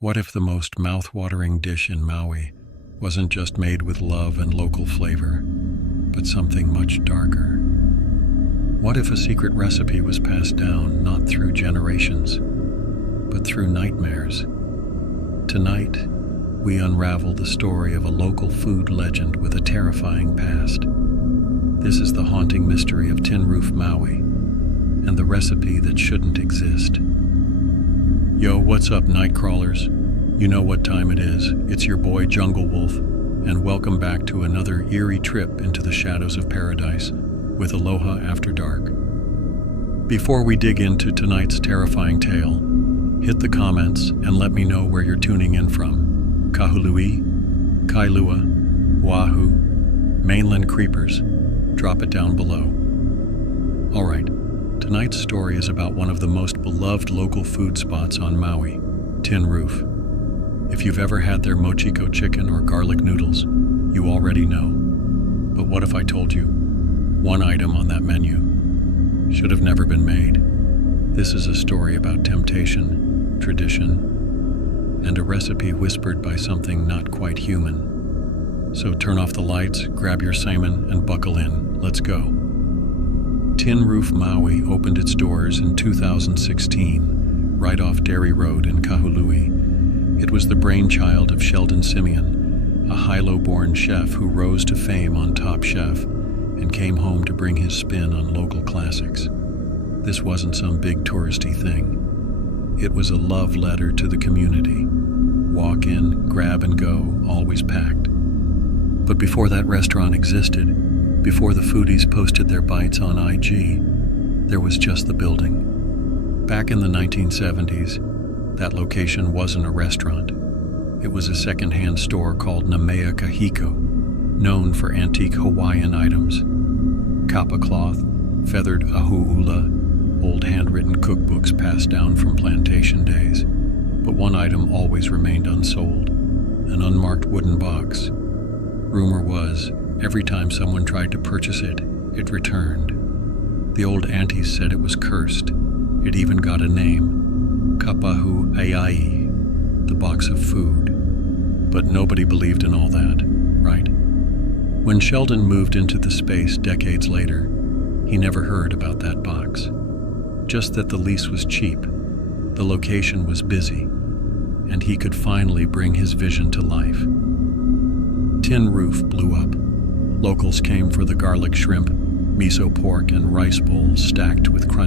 What if the most mouth-watering dish in Maui wasn't just made with love and local flavor, but something much darker? What if a secret recipe was passed down not through generations, but through nightmares? Tonight, we unravel the story of a local food legend with a terrifying past. This is the haunting mystery of Tin Roof Maui, and the recipe that shouldn't exist. Yo, what's up, night crawlers? You know what time it is. It's your boy Junglewolf, and welcome back to another eerie trip into the shadows of paradise with Aloha After Dark. Before we dig into tonight's terrifying tale, hit the comments and let me know where you're tuning in from. Kahului, Kailua, Oahu, mainland creepers. Drop it down below. Alright, tonight's story is about one of the most beloved local food spots on Maui, Tin Roof. If you've ever had their mochiko chicken or garlic noodles, you already know. But what if I told you one item on that menu should have never been made? This is a story about temptation, tradition, and a recipe whispered by something not quite human. So turn off the lights, grab your salmon, and buckle in. Let's go. Tin Roof Maui opened its doors in 2016, right off Dairy Road in Kahului. It was the brainchild of Sheldon Simeon, a high-low-born chef who rose to fame on Top Chef and came home to bring his spin on local classics. This wasn't some big touristy thing. It was a love letter to the community. Walk in, grab and go, always packed. But before that restaurant existed, before the foodies posted their bites on IG, there was just the building. Back in the 1970s, that location wasn't a restaurant. It was a second-hand store called Namea Kahiko, known for antique Hawaiian items. Kapa cloth, feathered ahu'ula, old handwritten cookbooks passed down from plantation days. But one item always remained unsold, an unmarked wooden box. Rumor was, every time someone tried to purchase it, it returned. The old aunties said it was cursed. It even got a name, Kapahu Aiai, the box of food. But nobody believed in all that, right? When Sheldon moved into the space decades later, he never heard about that box. Just that the lease was cheap, the location was busy, and he could finally bring his vision to life. Tin Roof blew up. Locals came for the garlic shrimp, miso pork, and rice bowls stacked with crunch.